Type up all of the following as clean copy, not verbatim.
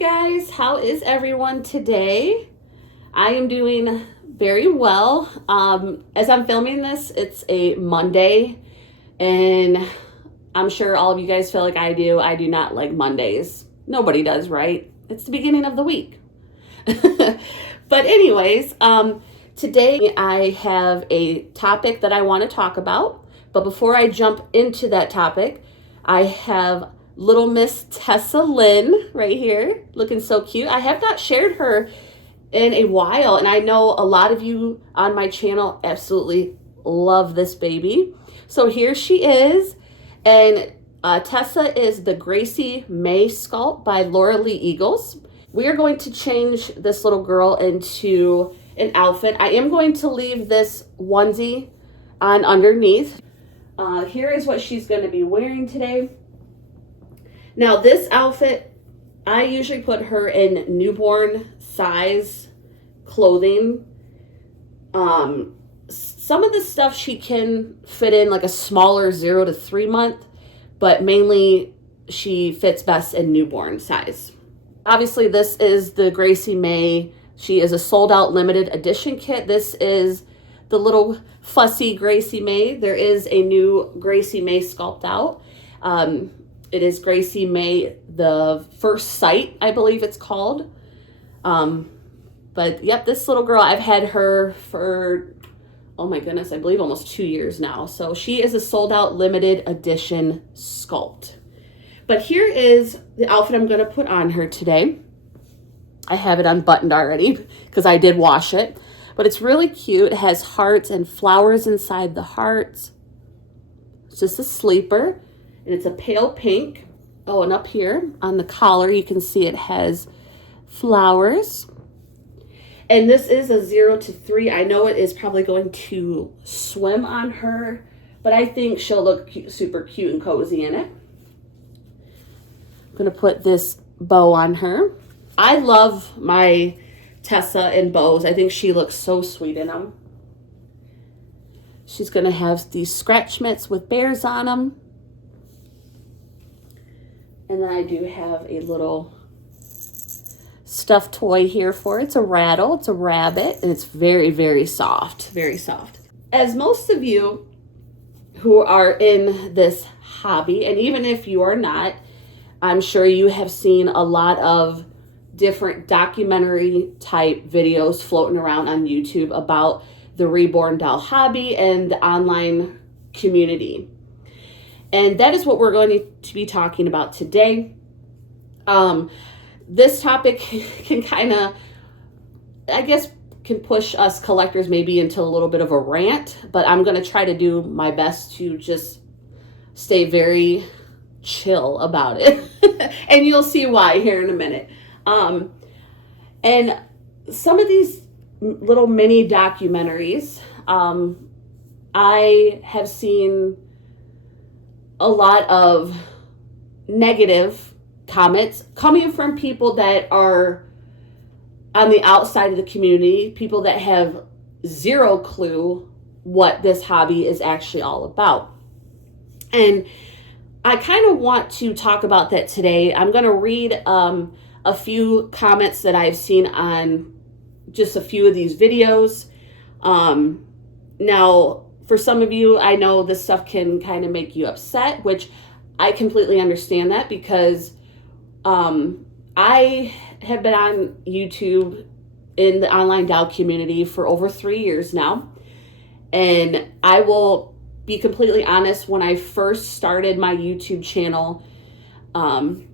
guys, how is everyone today? I am doing very well. As I'm filming this, it's a Monday, and I'm sure all of you guys feel like I do. I do not like Mondays. Nobody does, right? It's the beginning of the week. But anyways, today I have a topic that I want to talk about. But before I jump into that topic, I have little Miss Tessa Lynn right here, looking so cute. I have not shared her in a while, and I know a lot of you on my channel absolutely love this baby. So here she is, and Tessa is the Gracie May sculpt by Laura Lee Eagles. We are going to change this little girl into an outfit. I am going to leave this onesie on underneath. Here is what she's going to be wearing today. Now this outfit, I usually put her in newborn size clothing. Some of the stuff she can fit in like a smaller 0 to 3 month, but mainly she fits best in newborn size. Obviously this is the Gracie May. She is a sold out limited edition kit. This is the little fussy Gracie May. There is a new Gracie May sculpt out. It is Gracie May, the First Sight, I believe it's called. But yep, this little girl, I've had her for, oh my goodness, I believe almost 2 years now. So she is a sold out limited edition sculpt. But here is the outfit I'm going to put on her today. I have it unbuttoned already because I did wash it. But it's really cute. It has hearts and flowers inside the hearts. It's just a sleeper. And it's a pale pink. Oh, and up here on the collar, you can see it has flowers. And this is a 0 to 3. I know it is probably going to swim on her, but I think she'll look cute, super cute and cozy in it. I'm going to put this bow on her. I love my Tessa in bows. I think she looks so sweet in them. She's going to have these scratch mitts with bears on them. And then I do have a little stuffed toy here for it. It's a rattle, it's a rabbit, and it's very, very soft, very soft. As most of you who are in this hobby, and even if you are not, I'm sure you have seen a lot of different documentary type videos floating around on YouTube about the Reborn doll hobby and the online community. And that is what we're going to be talking about today. This topic can kind of, I guess, can push us collectors maybe into a little bit of a rant, but I'm going to try to do my best to just stay very chill about it. And you'll see why here in a minute. And some of these little mini documentaries, I have seen a lot of negative comments coming from people that are on the outside of the community, people that have zero clue what this hobby is actually all about. And I kind of want to talk about that today. I'm going to read a few comments that I've seen on just a few of these videos. Now, for some of you, I know this stuff can kind of make you upset, which I completely understand that because I have been on YouTube in the online doll community for over 3 years now. And I will be completely honest, when I first started my YouTube channel, when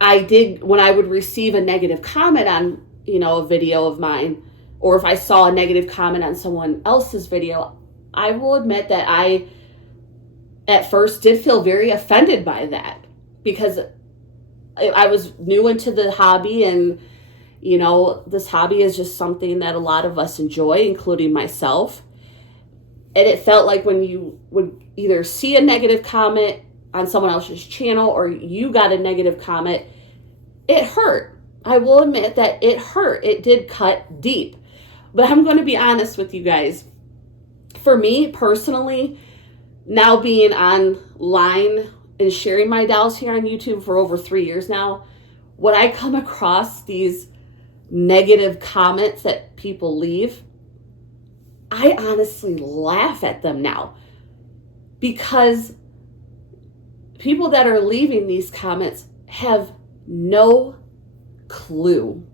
I would receive a negative comment on, a video of mine, or if I saw a negative comment on someone else's video, I will admit that I, at first, did feel very offended by that because I was new into the hobby, and, this hobby is just something that a lot of us enjoy, including myself. And it felt like when you would either see a negative comment on someone else's channel or you got a negative comment, it hurt. I will admit that it hurt. It did cut deep. But I'm going to be honest with you guys. For me personally, now being online and sharing my dolls here on YouTube for over 3 years now, when I come across these negative comments that people leave, I honestly laugh at them now, because people that are leaving these comments have no clue.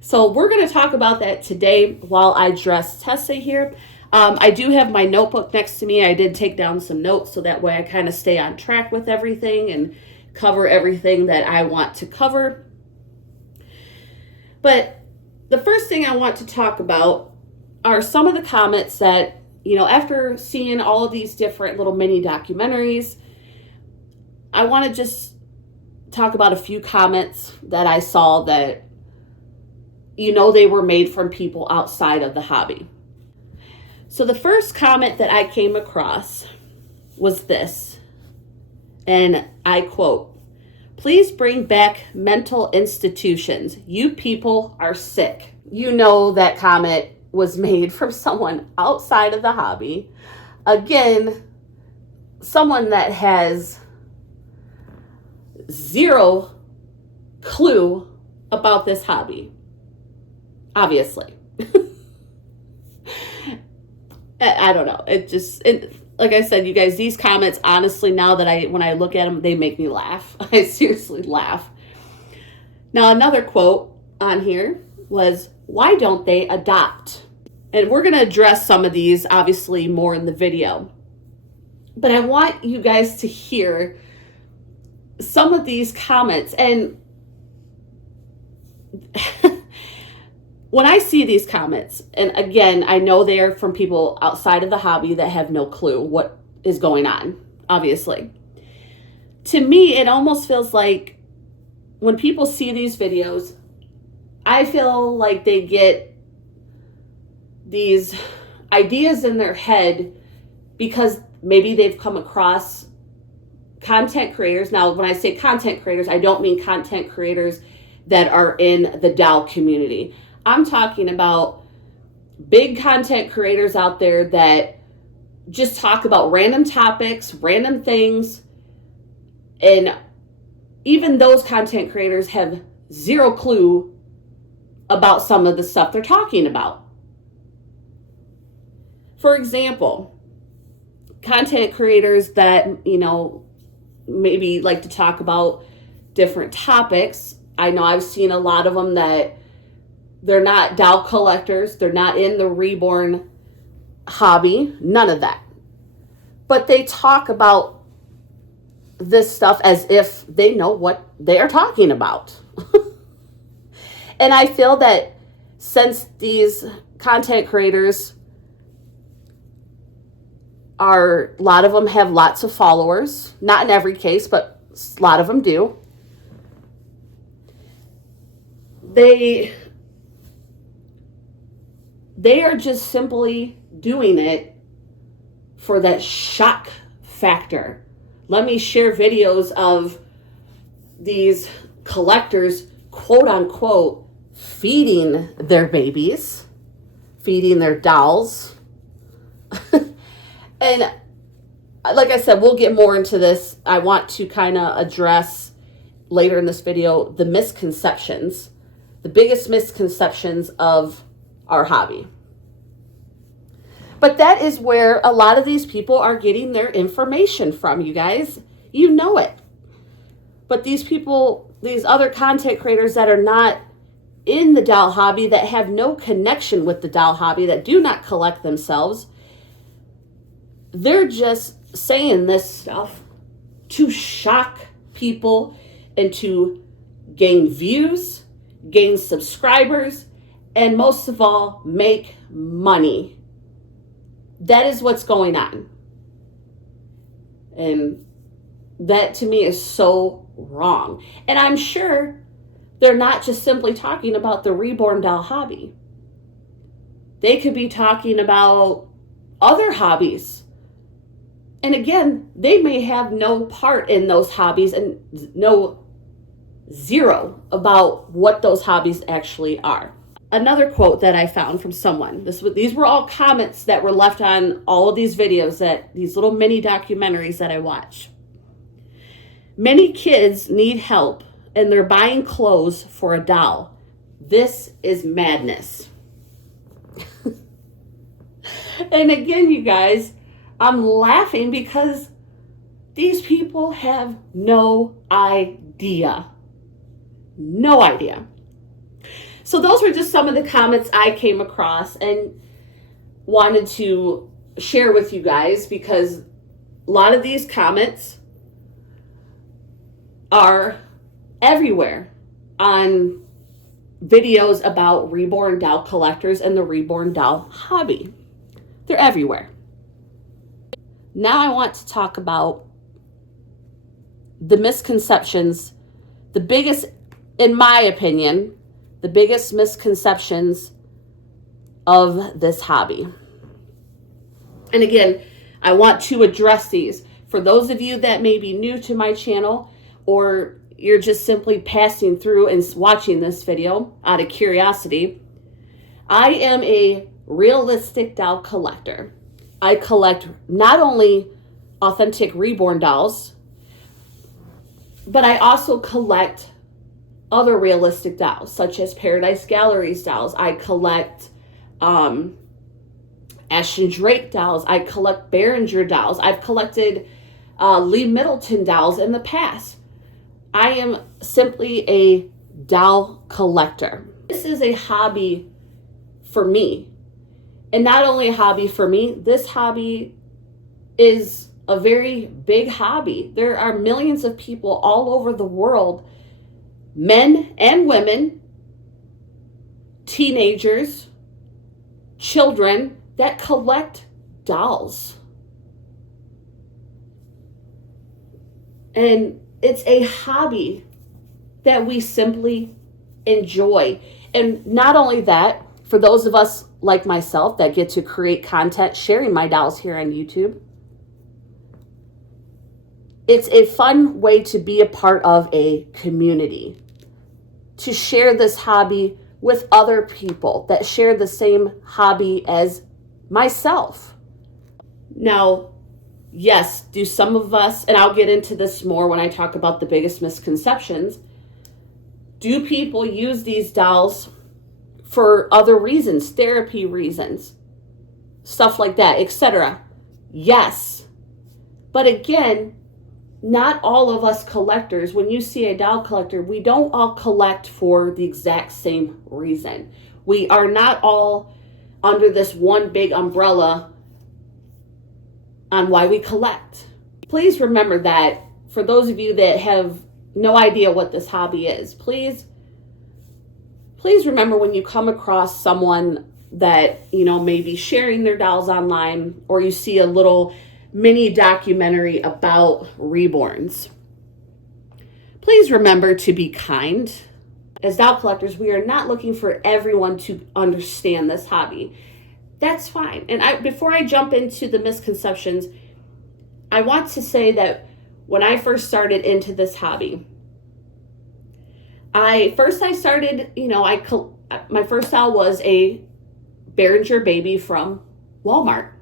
So we're going to talk about that today while I dress Tessa here. I do have my notebook next to me. I did take down some notes so that way I kind of stay on track with everything and cover everything that I want to cover. But the first thing I want to talk about are some of the comments that, after seeing all of these different little mini documentaries, I want to just talk about a few comments that I saw that, they were made from people outside of the hobby. So the first comment that I came across was this, and I quote, "Please bring back mental institutions. You people are sick." That comment was made from someone outside of the hobby. Again, someone that has zero clue about this hobby, obviously. I don't know. Like I said, you guys, these comments, honestly, now that when I look at them, they make me laugh. I seriously laugh. Now, another quote on here was, "Why don't they adopt?" And we're going to address some of these, obviously, more in the video. But I want you guys to hear some of these comments. And when I see these comments, and again, I know they are from people outside of the hobby that have no clue what is going on, obviously. To me, it almost feels like when people see these videos, I feel like they get these ideas in their head because maybe they've come across content creators. Now, when I say content creators, I don't mean content creators that are in the DAO community. I'm talking about big content creators out there that just talk about random topics, random things, and even those content creators have zero clue about some of the stuff they're talking about. For example, content creators that, maybe like to talk about different topics. I know I've seen a lot of them that they're not DAO collectors. They're not in the Reborn hobby. None of that. But they talk about this stuff as if they know what they are talking about. And I feel that since these content creators a lot of them have lots of followers, not in every case, but a lot of them do. They are just simply doing it for that shock factor. Let me share videos of these collectors, quote unquote, feeding their babies, feeding their dolls. And like I said, we'll get more into this. I want to kind of address later in this video the misconceptions, the biggest misconceptions of our hobby. But that is where a lot of these people are getting their information from, you guys. You know it. But these people, these other content creators that are not in the DAO hobby, that have no connection with the DAO hobby, that do not collect themselves, they're just saying this stuff to shock people and to gain views, gain subscribers, and most of all, make money. That is what's going on. And that to me is so wrong. And I'm sure they're not just simply talking about the Reborn DAO hobby. They could be talking about other hobbies. And again, they may have no part in those hobbies and zero about what those hobbies actually are. Another quote that I found from someone, these were all comments that were left on all of these videos, these little mini documentaries that I watch. "Many kids need help and they're buying clothes for a doll. This is madness. And again, you guys, I'm laughing because these people have no idea. No idea. So those were just some of the comments I came across and wanted to share with you guys, because a lot of these comments are everywhere on videos about Reborn doll collectors and the Reborn doll hobby. They're everywhere. Now I want to talk about the misconceptions, the biggest, in my opinion, the biggest misconceptions of this hobby. And again, I want to address these. For those of you that may be new to my channel, or you're just simply passing through and watching this video out of curiosity, I am a realistic doll collector. I collect not only authentic Reborn dolls, but I also collect other realistic dolls, such as Paradise Galleries dolls. I collect Ashton Drake dolls. I collect Behringer dolls. I've collected Lee Middleton dolls in the past. I am simply a doll collector. This is a hobby for me. And not only a hobby for me, this hobby is a very big hobby. There are millions of people all over the world, men and women, teenagers, children, that collect dolls. And it's a hobby that we simply enjoy. And not only that, for those of us like myself that get to create content sharing my dolls here on YouTube, it's a fun way to be a part of a community, to share this hobby with other people that share the same hobby as myself. Now, yes, do some of us, and I'll get into this more when I talk about the biggest misconceptions, do people use these dolls for other reasons, therapy reasons, stuff like that, etc.? Yes. But again, not all of us collectors, when you see a doll collector, we don't all collect for the exact same reason. We are not all under this one big umbrella on why we collect. Please remember that. For those of you that have no idea what this hobby is, please remember when you come across someone that, may be sharing their dolls online, or you see a little mini documentary about reborns, please remember to be kind. As doll collectors, we are not looking for everyone to understand this hobby. That's fine. And before I jump into the misconceptions, I want to say that when I first started into this hobby, my first doll was a Behringer baby from Walmart.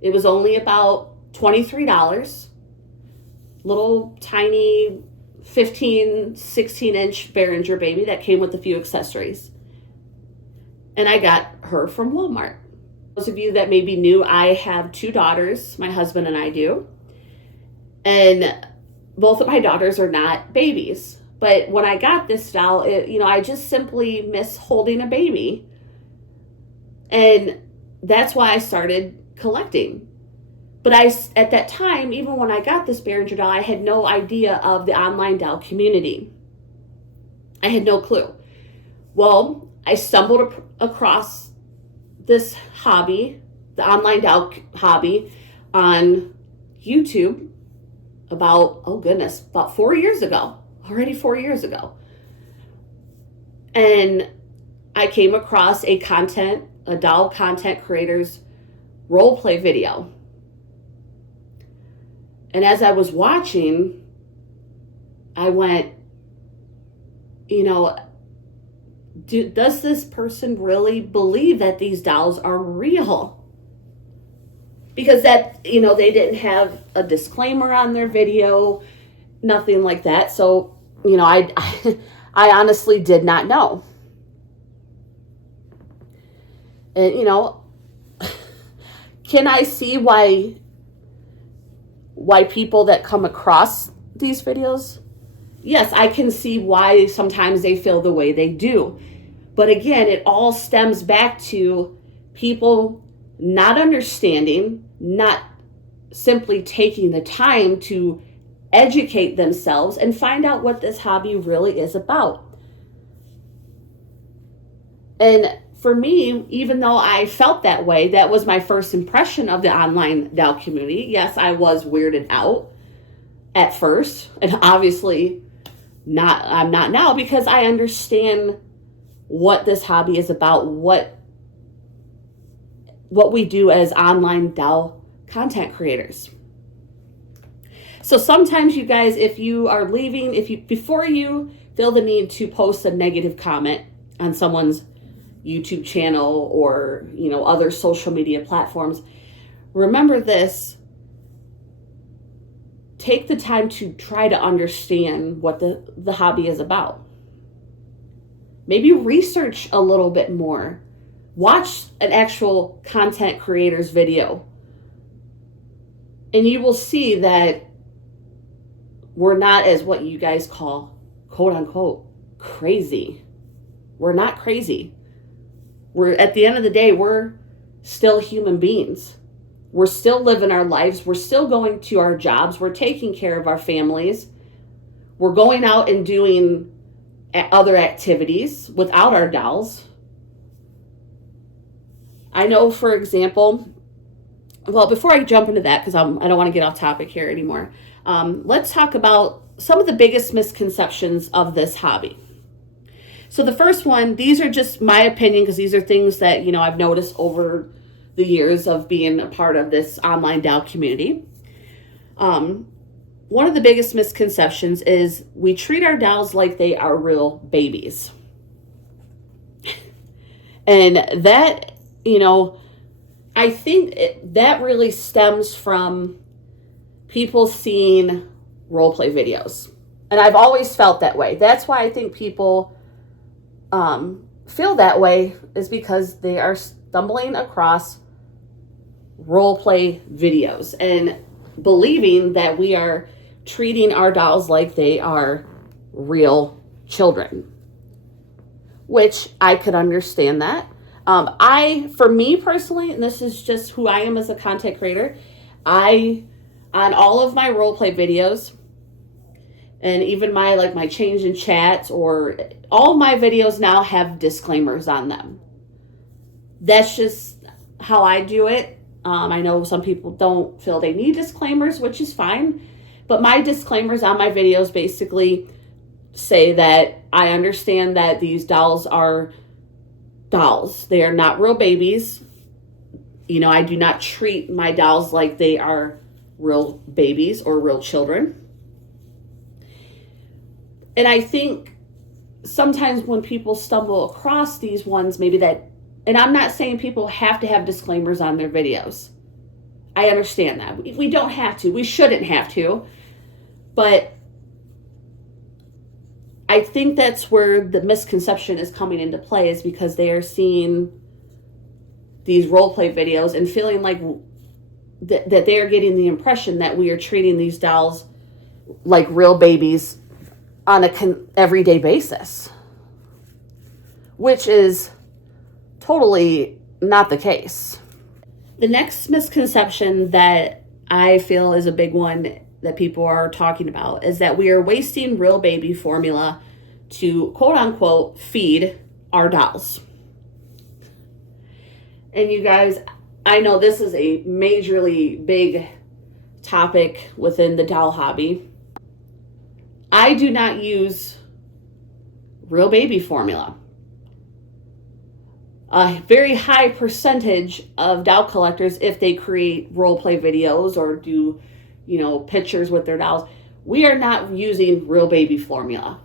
It was only about $23. Little tiny 15, 16-inch Behringer baby that came with a few accessories. And I got her from Walmart. Those of you that may be new, I have 2 daughters, my husband and I do. And both of my daughters are not babies. But when I got this doll, I just simply miss holding a baby. And that's why I started collecting. But at that time, even when I got this Behringer doll, I had no idea of the online doll community. I had no clue. Well, I stumbled across this hobby, the online doll hobby, on YouTube about 4 years ago. Already 4 years ago. And I came across a doll content creator's role play video. And as I was watching, I went, does this person really believe that these dolls are real? Because they didn't have a disclaimer on their video, nothing like that. So you know, I honestly did not know. And, you know, can I see why people that come across these videos, yes, I can see why sometimes they feel the way they do. But again, it all stems back to people not understanding, not simply taking the time to educate themselves and find out what this hobby really is about. And for me, even though I felt that way, that was my first impression of the online doll community. Yes, I was weirded out at first, and obviously I'm not now, because I understand what this hobby is about, what we do as online doll content creators. So sometimes, you guys, if you are leaving, before you feel the need to post a negative comment on someone's YouTube channel or, you know, other social media platforms, remember this. Take the time to try to understand what the hobby is about. Maybe research a little bit more. Watch an actual content creator's video. And you will see that we're not, as what you guys call, quote unquote, crazy. We're not crazy. At the end of the day, we're still human beings. We're still living our lives. We're still going to our jobs. We're taking care of our families. We're going out and doing other activities without our dolls. I know, for example, well, before I jump into that, because I don't want to get off topic here anymore, let's talk about some of the biggest misconceptions of this hobby. So the first one, these are just my opinion, because these are things that, you know, I've noticed over the years of being a part of this online doll community. One of the biggest misconceptions is we treat our dolls like they are real babies. And that, you know, I think that really stems from people seeing role play videos. And I've always felt that way. That's why I think people feel that way, is because they are stumbling across role play videos and believing that we are treating our dolls like they are real children, which I could understand that. For me personally, and this is just who I am as a content creator, on all of my role play videos, and even my change in chats, or all of my videos now have disclaimers on them. That's just how I do it. I know some people don't feel they need disclaimers, which is fine. But my disclaimers on my videos basically say that I understand that these dolls are dolls. They are not real babies. You know, I do not treat my dolls like they are real babies or real children. And I think sometimes when people stumble across these ones, maybe that, and I'm not saying people have to have disclaimers on their videos. I understand that. We don't have to. We shouldn't have to. But I think that's where the misconception is coming into play, is because they are seeing these role play videos and feeling like that they are getting the impression that we are treating these dolls like real babies on a everyday basis, which is totally not the case. The next misconception that I feel is a big one that people are talking about is that we are wasting real baby formula to, quote unquote, feed our dolls. And you guys, I know this is a majorly big topic within the doll hobby. I do not use real baby formula. A very high percentage of doll collectors, if they create role play videos or do, you know, pictures with their dolls, we are not using real baby formula.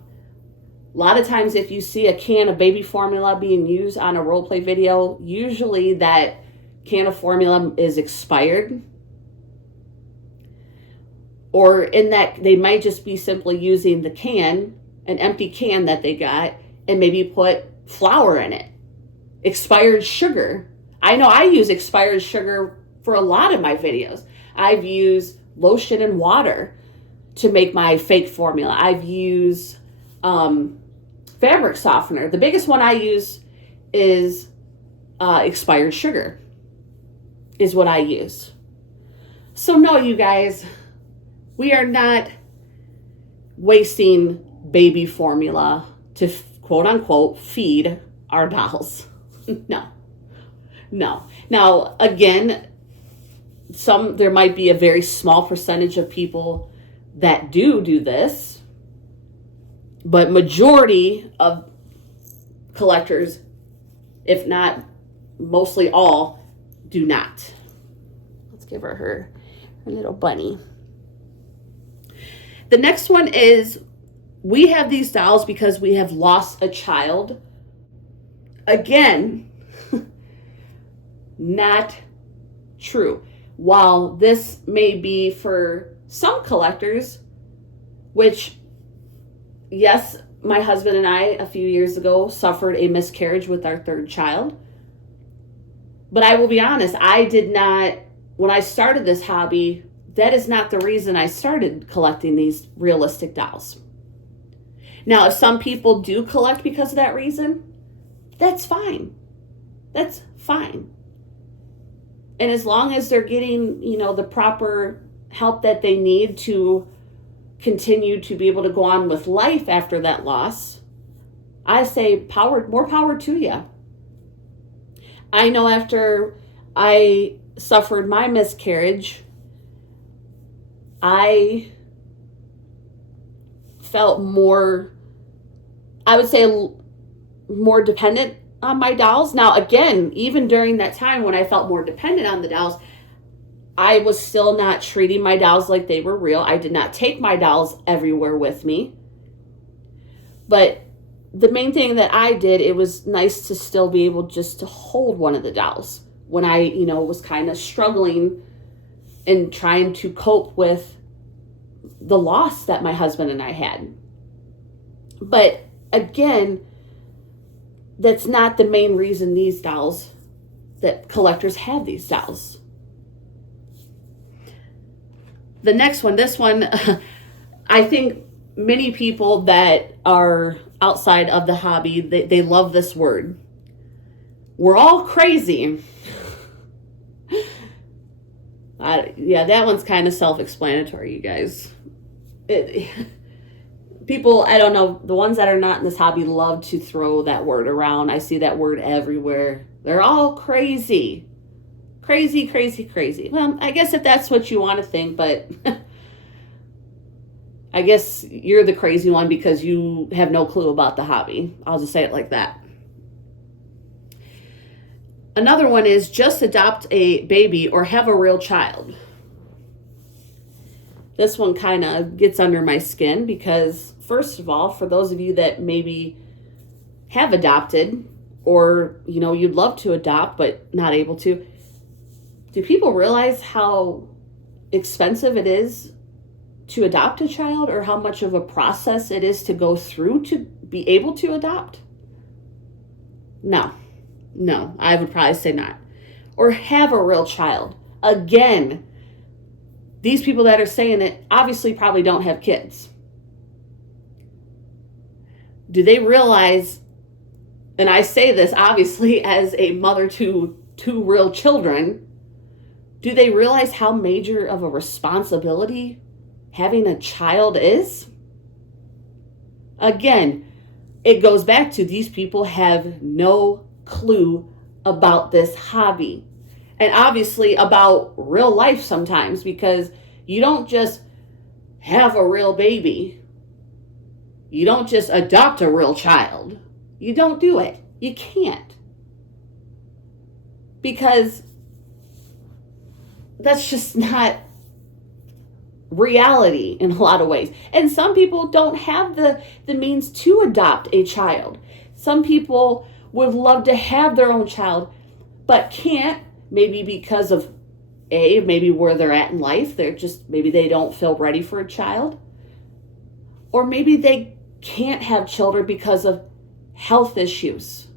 A lot of times if you see a can of baby formula being used on a role play video, usually that can of formula is expired. Or in that they might just be simply using the can an empty can that they got and maybe put flour in it, expired sugar. I know I use expired sugar for a lot of my videos. I've used lotion and water to make my fake formula. I've used fabric softener. The biggest one I use is expired sugar is what I use. So no, you guys, we are not wasting baby formula to quote unquote feed our dolls. No. Now, again, there might be a very small percentage of people that do this, but majority of collectors, if not mostly all, do not. Let's give her little bunny. The next one is, we have these dolls because we have lost a child. Again, not true. While this may be for some collectors, which, yes, my husband and I a few years ago suffered a miscarriage with our third child. But I will be honest, I did not, when I started this hobby, that is not the reason I started collecting these realistic dolls. Now, if some people do collect because of that reason, that's fine. That's fine. And as long as they're getting, the proper help that they need to continue to be able to go on with life after that loss, I say more power to you. I know after I suffered my miscarriage, I felt more, I would say, more dependent on my dolls. Now, again, even during that time when I felt more dependent on the dolls, I was still not treating my dolls like they were real. I did not take my dolls everywhere with me. But the main thing that I did, it was nice to still be able just to hold one of the dolls when I, was kind of struggling and trying to cope with the loss that my husband and I had. But again, that's not the main reason that collectors have these dolls. The next one, this one, I think many people that are outside of the hobby, they love this word. We're all crazy. That one's kind of self-explanatory, you guys. People, I don't know, the ones that are not in this hobby love to throw that word around. I see that word everywhere. They're all crazy. Crazy, crazy, crazy. Well, I guess if that's what you want to think, but I guess you're the crazy one because you have no clue about the hobby. I'll just say it like that. Another one is just adopt a baby or have a real child. This one kind of gets under my skin because, first of all, for those of you that maybe have adopted or, you'd love to adopt but not able to, do people realize how expensive it is to adopt a child or how much of a process it is to go through to be able to adopt? No, I would probably say not. Or have a real child. Again, these people that are saying it obviously probably don't have kids. Do they realize, and I say this obviously as a mother to two real children, do they realize how major of a responsibility having a child is? Again, it goes back to these people have no clue about this hobby. And obviously about real life sometimes, because you don't just have a real baby. You don't just adopt a real child. You don't do it. You can't. Because that's just not reality in a lot of ways. And some people don't have the means to adopt a child. Some people would love to have their own child, but can't, maybe because of maybe where they're at in life. Maybe they don't feel ready for a child. Or maybe they can't have children because of health issues.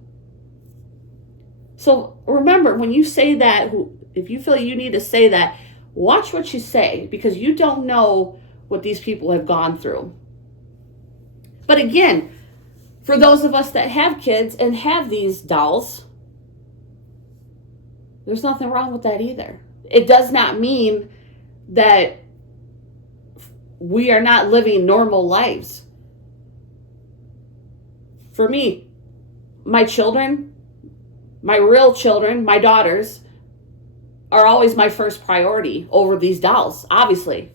So remember, when you say that, if you feel you need to say that, watch what you say, because you don't know what these people have gone through. But again, for those of us that have kids and have these dolls, there's nothing wrong with that either. It does not mean that we are not living normal lives. For me, my children, my real children, my daughters, are always my first priority over these dolls, obviously.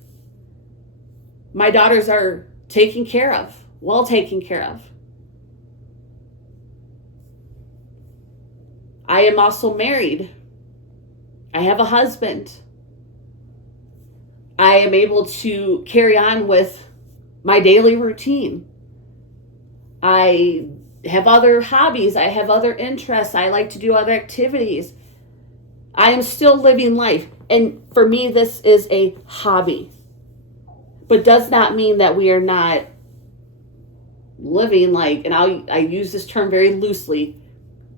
My daughters are taken care of, well taken care of. I am also married. I have a husband. I am able to carry on with my daily routine. I have other hobbies. I have other interests. I like to do other activities. I am still living life. And for me, this is a hobby. But does not mean that we are not living like, and I use this term very loosely,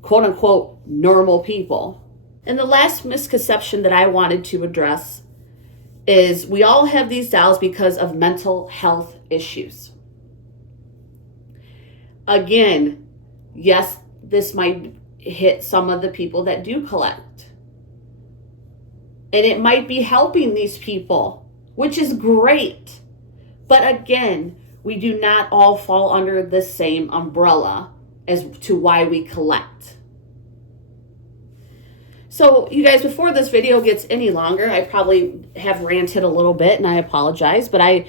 quote unquote, normal people. And the last misconception that I wanted to address is we all have these dolls because of mental health issues. Again, yes, this might hit some of the people that do collect. And it might be helping these people, which is great. But again, we do not all fall under the same umbrella as to why we collect. So you guys, before this video gets any longer, I probably have ranted a little bit and I apologize. But I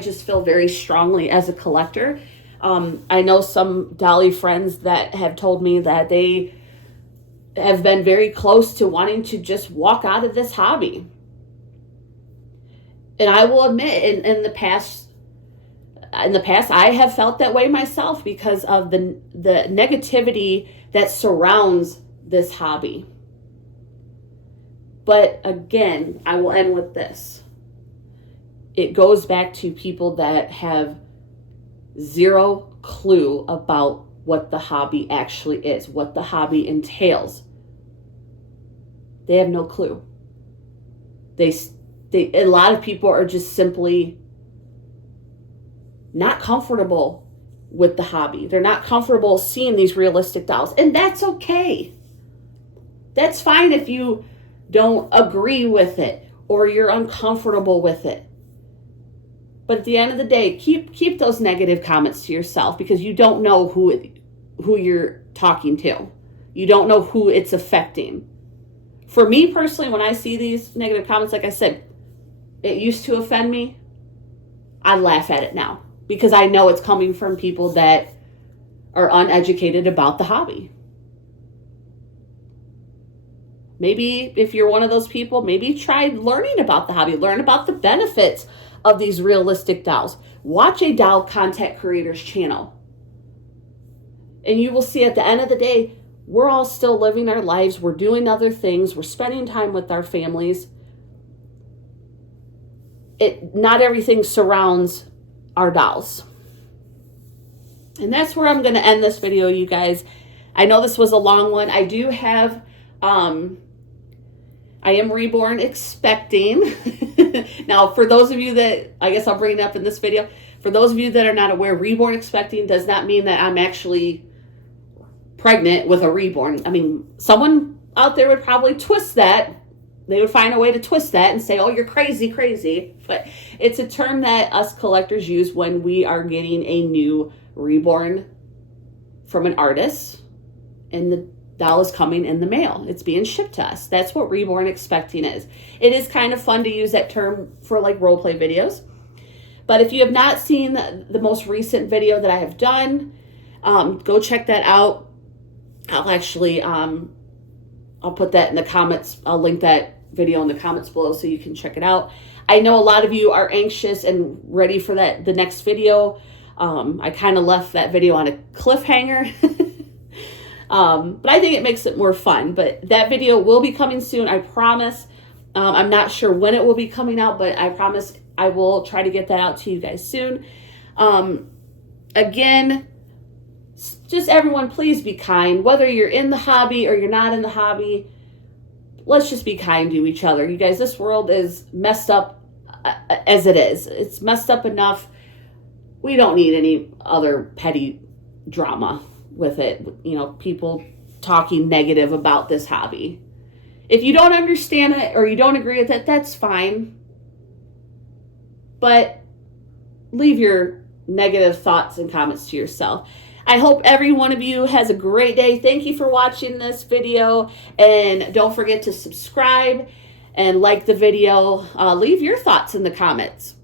just feel very strongly as a collector. I know some dolly friends that have told me that they have been very close to wanting to just walk out of this hobby. And I will admit, in the past, I have felt that way myself because of the negativity that surrounds this hobby. But again, I will end with this. It goes back to people that have zero clue about what the hobby actually is, what the hobby entails. They have no clue. A lot of people are just simply not comfortable with the hobby. They're not comfortable seeing these realistic dolls, and that's okay. That's fine if you don't agree with it or you're uncomfortable with it. But at the end of the day, keep those negative comments to yourself, because you don't know who you're talking to. You don't know who it's affecting. For me personally, when I see these negative comments, like I said, it used to offend me. I laugh at it now because I know it's coming from people that are uneducated about the hobby. Maybe if you're one of those people, maybe try learning about the hobby, learn about the benefits of these realistic dolls. Watch a doll content creator's channel. And you will see at the end of the day, we're all still living our lives. We're doing other things. We're spending time with our families. Not everything surrounds our dolls. And that's where I'm going to end this video, you guys. I know this was a long one. I do have, I am Reborn expecting. Now, for those of you that, I guess I'll bring it up in this video, for those of you that are not aware, Reborn expecting does not mean that I'm actually pregnant with a reborn. I mean, someone out there would probably twist that. They would find a way to twist that and say, oh, you're crazy. But it's a term that us collectors use when we are getting a new reborn from an artist and the doll is coming in the mail. It's being shipped to us. That's what Reborn expecting is. It is kind of fun to use that term for like role play videos. But if you have not seen the most recent video that I have done, go check that out. I'll actually, I'll put that in the comments. I'll link that video in the comments below so you can check it out. I know a lot of you are anxious and ready for the next video. I kind of left that video on a cliffhanger. But I think it makes it more fun. But that video will be coming soon, I promise. I'm not sure when it will be coming out, but I promise I will try to get that out to you guys soon. again, just everyone, please be kind. Whether you're in the hobby or you're not in the hobby, let's just be kind to each other. You guys, this world is messed up as it is. It's messed up enough. We don't need any other petty drama with it. You know, people talking negative about this hobby. If you don't understand it or you don't agree with it, that's fine. But leave your negative thoughts and comments to yourself. I hope every one of you has a great day. Thank you for watching this video. And don't forget to subscribe and like the video. Leave your thoughts in the comments.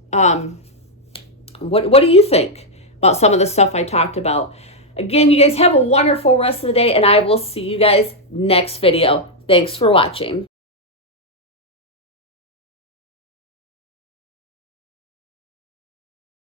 What do you think about some of the stuff I talked about? Again, you guys have a wonderful rest of the day, and I will see you guys next video. Thanks for watching.